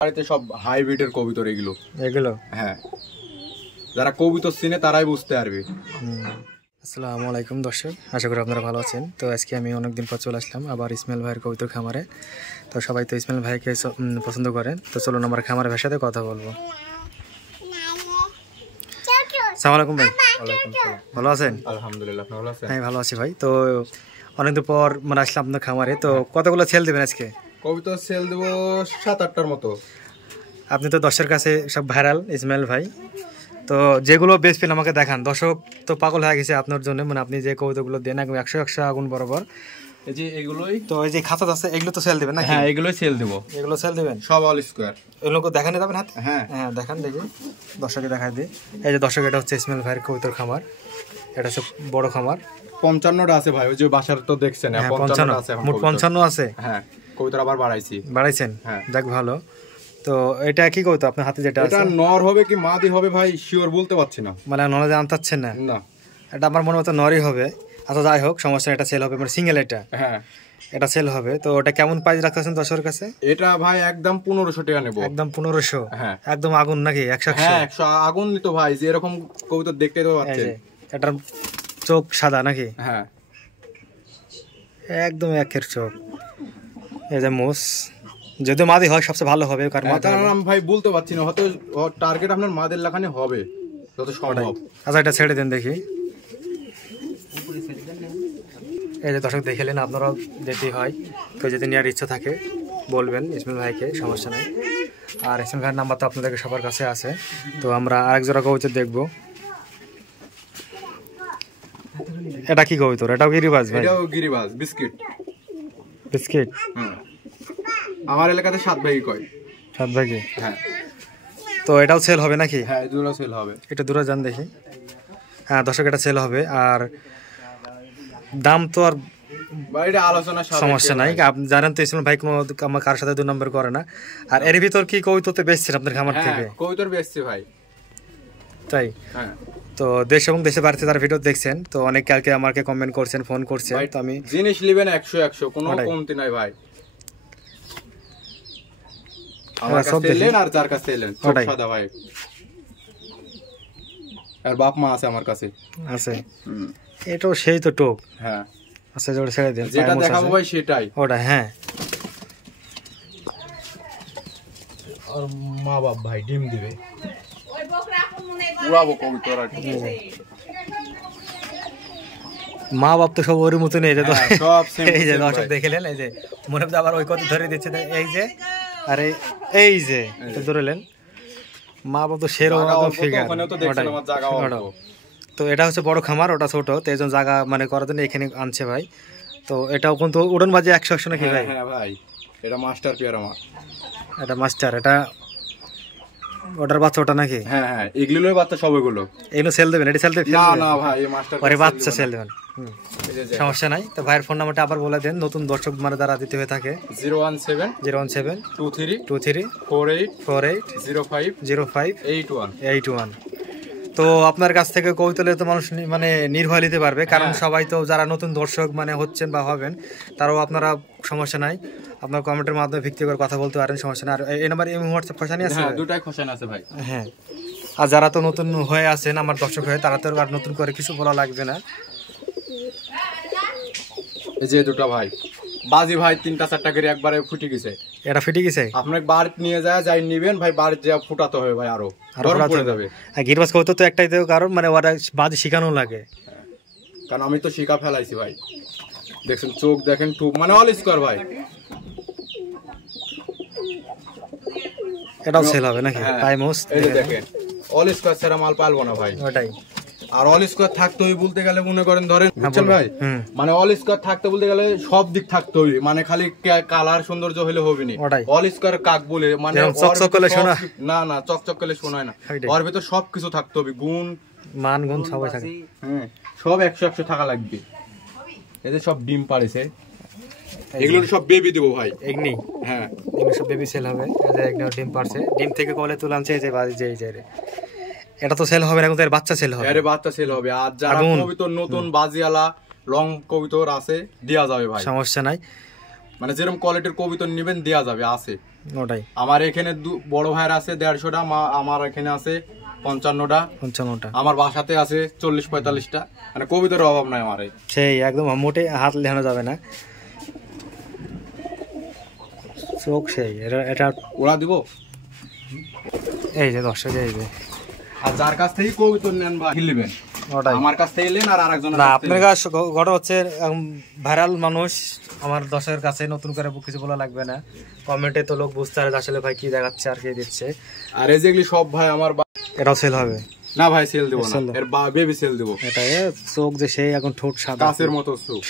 বাড়িতে সব হাইব্রিডের কবুতর এগুলো এগুলো হ্যাঁ, যারা কবুতর চিনে তারাই বুঝতে পারবে। আসসালামু আলাইকুম দর্শক, আশা করি আপনারা ভালো আছেন। তো আজকে আমি অনেকদিন পর চলে আসলাম আবার ইসমাইল ভাইয়ের কবুতর খামারে। তো সবাই তো ইসমাইল ভাইকে পছন্দ করেন, তো চলুন আমার খামারের ভাইয়ের সাথে কথা বলবো। আসসালামু আলাইকুম ভাই, ভালো আছেন? আলহামদুলিল্লাহ, ভালো আছেন? হ্যাঁ ভালো আছি ভাই। তো অনেকদিন পর মানে আসলাম আপনার খামারে, তো কতগুলো সেল দেবেন আজকে? কবুতর সেল দেবো 7-8টার মতো। আপনি তো দর্শকের কাছে সব ভাইরাল ইসমাইল ভাই, তো যেগুলো বেস্ট পেন আমাকে দেখান। দর্শক তো পাগল হয়ে গেছে আপনার জন্য, মানে আপনি যে কবুতরগুলো দেন একদম 100 আগুন বরাবর। এই যে এগুলোই তো এই যে খাতা আছে এগুলো তো সেল দেবেন না? হ্যাঁ, এগুলোই সেল দেবো। এগুলো সেল দেবেন সব অল স্কোয়ার। এগুলো দেখানো যাবেন হাতে? হ্যাঁ হ্যাঁ দেখান, দেখি দর্শকে দেখাই দিই। এই যে দর্শক, এটা হচ্ছে ইসমাইল ভাইয়ের কবুতর খামার, এটা হচ্ছে বড় খামার। 55টা আছে ভাই, ওই যে বাসার তো দেখছেন 55টা আছে। মোট 55 আছে? হ্যাঁ, কবুতর আবার বাড়াইছেন? হ্যাঁ, যাক ভালো। তো এটা কি কবুতর আপনার হাতে যেটা আছে? এটা নর হবে কি মাদি হবে ভাই শিওর বলতে পারছি না। মানে নরে আনতাচ্ছেন না? না, এটা আমার মনে মতো নরই হবে। আচ্ছা যাই হোক, সমস্যা, এটা সেল হবে, মানে সিঙ্গেল এটা। হ্যাঁ, এটা সেল হবে। তো ওটা কেমন প্রাইস রাখতেছেন দর্শকের কাছে? এটা ভাই একদম 1500 টাকা নেব। একদম 1500? হ্যাঁ, একদম আগুন নাকি? 100? হ্যাঁ 100 আগুন নিত ভাই, যে এরকম কবুতর দেখতে তো পাচ্ছেন। এটার চোখ সাদা নাকি? হ্যাঁ, একদম একের চোখ। এই যে মোস, যদি মাদি হয় সবচেয়ে ভালো হবে, কারণ আমি ভাই বলতে পারছি না, হয়তো টার্গেট আপনার মাদের লাখানে হবে যত সম্ভব। আচ্ছা এটা ছেড়ে দেন দেখি। এই যে দর্শক দেখলেন, আপনারাও যেতে হয়, কেউ যদি নেওয়ার ইচ্ছা থাকে বলবেন ইসমাইল ভাইকে, সমস্যা নেই। আর ইসমাইল ভাইয়ের নাম্বার তো আপনাদেরকে সবার কাছে আছে। তো আমরা আরেক জোড়া কবুতর দেখবো। এটা কি কবুতর? এটাও গিরিবাজ ভাই? এটাও গিরিবাজ বিস্কিট। বিস্কিট? আমার এলাকাতে 7 ভাই কয়। 7 ভাগে? হ্যাঁ। তো এটাও সেল হবে নাকি? হ্যাঁ, দুটো সেল হবে। একটু দূরে যান দেখি। হ্যাঁ দর্শক, এটা সেল হবে। আর দাম তো আর আলোচনা সমস্যা নাই, আপনি জানেন তো ইসমাইল ভাই কোনো আমার কার সাথে 2 নম্বর করে না। আর এর ভিতর কি কবুতর বেচছেন আপনার খামার থেকে? কবুতর বেচছি ভাই। তাই? হ্যাঁ। তো দেশ এবং দেশের বাড়িতে তার ভিডিও দেখছেন, তো অনেক কালকে আমাকে কমেন্ট করছেন, ফোন করছেন। তো আমি জিনিস নেবেন 100 কোনো কমতি নাই ভাই। আমার কাছে এলেন আর যার কাছে এলেন সব সাদা ভাই। আর বাপ মা আছে আমার কাছে আছে। এটাও সেই তো টোপ। হ্যাঁ, আচ্ছা জোড়া ছেড়ে দেন, যেটা দেখাবো ভাই সেটাই ওটা। হ্যাঁ, আর মা বাপ ভাই ডিম দিবে, উড়াবো কবুতর আর কি। মা বাপ তো সব ওর মতো নেই। সব এই যে দর্শক দেখলেন, এই যে মনে হচ্ছে আবার ওই কত ধরে দিচ্ছে। এই যে, আরে এই যে এটা ধরলেন, মা বাপ তো সেরকম ফিগার। তো এটা হচ্ছে বড় খামার, ওটা ছোট, তো এই জন্য জায়গা মানে করার জন্য এখানে আনছে ভাই। তো এটাও কিন্তু উড়ন বাজে 100 নাকি ভাই? হ্যাঁ ভাই, এটা মাস্টার পেয়ার আমার। এটা মাস্টার, এটা ওটার বাচ্চা ওটা নাকি? হ্যাঁ হ্যাঁ, এগুলোর বাচ্চা সব এগুলো। এগুলো সেল দেবেন? এটি সেল দেবেন? না না ভাই, এই মাস্টার পরে বাচ্চা সেল দেবেন। সমস্যা নাই। তো ভাইয়ের ফোন নাম্বারটা আবার বলে দেন, নতুন দর্শক মানে দ্বারা দিতে হয়ে থাকে। 017 23 48 05 81। তো আপনার কাছ থেকে কৌতূহলে তো মানুষ মানে নির্ভয় নিতে পারবে, কারণ সবাই তো যারা নতুন দর্শক মানে হচ্ছেন বা হবেন, তারাও আপনারা সমস্যা নাই, আপনার কমেন্টের মাধ্যমে ভিত্তি করে কথা বলতে পারেন, সমস্যা নাই। আর এই নাম্বার এই হোয়াটসঅ্যাপ খোসানি আছে? হ্যাঁ, দুটাই খোসানি আছে ভাই। হ্যাঁ, আর যারা তো নতুন হয়ে আছেন আমার দর্শক হয়ে, তারা তো আর নতুন করে কিছু বলা লাগবে না। এই যে দুটো ভাই বাজি ভাই, 3-4টা করে একবারে ফুটে গেছে। এটা ফিটে গেছে? আপনার বাড়ি নিয়ে যাই নিবেন ভাই, বাড়ি যা ফুটাতে হবে ভাই, আরো গরম পড়ে যাবে। গিরবাজ কৌতো তো একটাই তো কারণ, মানে ওরা বাজি শিখানো লাগে, কারণ আমি তো শিখা ফেলাইছি ভাই। দেখছেন চোখ দেখেন, টুক মানে অল স্কোয়ার ভাই। এটাও সেল হবে নাকি? টাইমস এই যে দেখেন, অল স্কোয়ার ছাড়া মাল পালবো না ভাই। ওটাই। আর অল স্কোয়ার থাকতে হবে বলতে গেলে মনে করেন ধরেন, বুঝছেন ভাই, মানে অল স্কোয়ার থাকতে বলতে গেলে সব দিক থাকতে হবে, মানে খালি কালার সৌন্দর্য হলে হবে না। অল স্কোয়ার কাক বলে মানে চকচক করলে শোনা? না না, চকচক করলে শোনায় না, ওর ভিতর সবকিছু থাকতে হবে, গুণ মান গুণ সবাই থাকে। হ্যাঁ, সব 100 থাকা লাগবে। এদের সব ডিম পাড়েছে, এগুলো সব বেবি দেবো ভাই। এগনি? হ্যাঁ, এগুলো সব বেবি সেল হবে। এগুলো ডিম পাড়ছে, ডিম থেকে কলে তুলে আনছে। এই যে বাজি, এই যে এটা তো সেল হবে না, কিন্তু এর বাচ্চা সেল হবে। আরে বাচ্চা সেল হবে। আর যারা কবিতর নতুন বাজিয়ালা লং কবিতর আছে দেয়া যাবে ভাই, সমস্যা নাই। মানে যেরকম কোয়ালিটির কবুতর নেবেন দেওয়া যাবে, আছে। ওটাই আমার এখানে বড় ভাইয়ের আছে 150টা, আমার এখানে আছে 55টা, আমার বাসাতে আছে 40-45টা, মানে কবুতরের অভাব নাই আমার। সেই একদম মোটে হাত লেহানো যাবে না, চোখ সেই। এটা ওরা দিব। এই যে দর্শক, এই যে আর যার কাছ থেকে কবুতর নেন বা নেবেন, ওটাই আমার কাছ থেকে নেন আর আরেকজনের না। কাছ থেকে আপনার কাছে ঘটনা হচ্ছে ভাইরাল মানুষ, আমার দর্শকের কাছে নতুন করে কিছু বলা লাগবে না, কমেন্টে তো লোক বুঝতে পারে আসলে ভাই কি দেখাচ্ছে আর কি দিচ্ছে। আর এই যেগুলি সব ভাই আমার এটাও সেল হবে না ভাই, সেল দেবো না, এর বেবি সেল দেবো। এটা চোখ যে সেই এখন ঠোঁট সাদা কাঁচের মতো চোখ।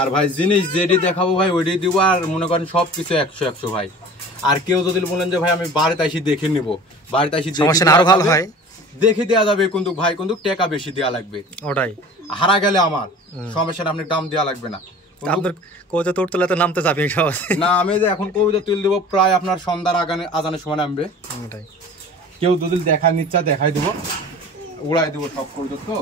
আর ভাই জিনিস যেটি দেখাবো ভাই ওইটি দিব, আর মনে করেন সবকিছু 100 ভাই। আর কেউ যদি বলেন যে ভাই আমি বাড়িতে এসে দেখে নিবো, বাড়িতে এসে সমস্যা আরো ভালো হয়, দেখে দেওয়া যাবে, কিন্তু ভাই কিন্তু টাকা বেশি দেওয়া লাগবে। ওটাই হারা গেলে আমার সমস্যা, আপনি দাম দেওয়া লাগবে না। আপনার কবিতা তোর তোলা তো নামতে যাবে না, আমি যে এখন কবিতা তুলে দেবো প্রায় আপনার সন্ধ্যার আজানের সময় নামবে। ওটাই কেউ যদি দেখার নিচ্ছা দেখাই দেবো, উড়াই দেবো সব কবিতা তো।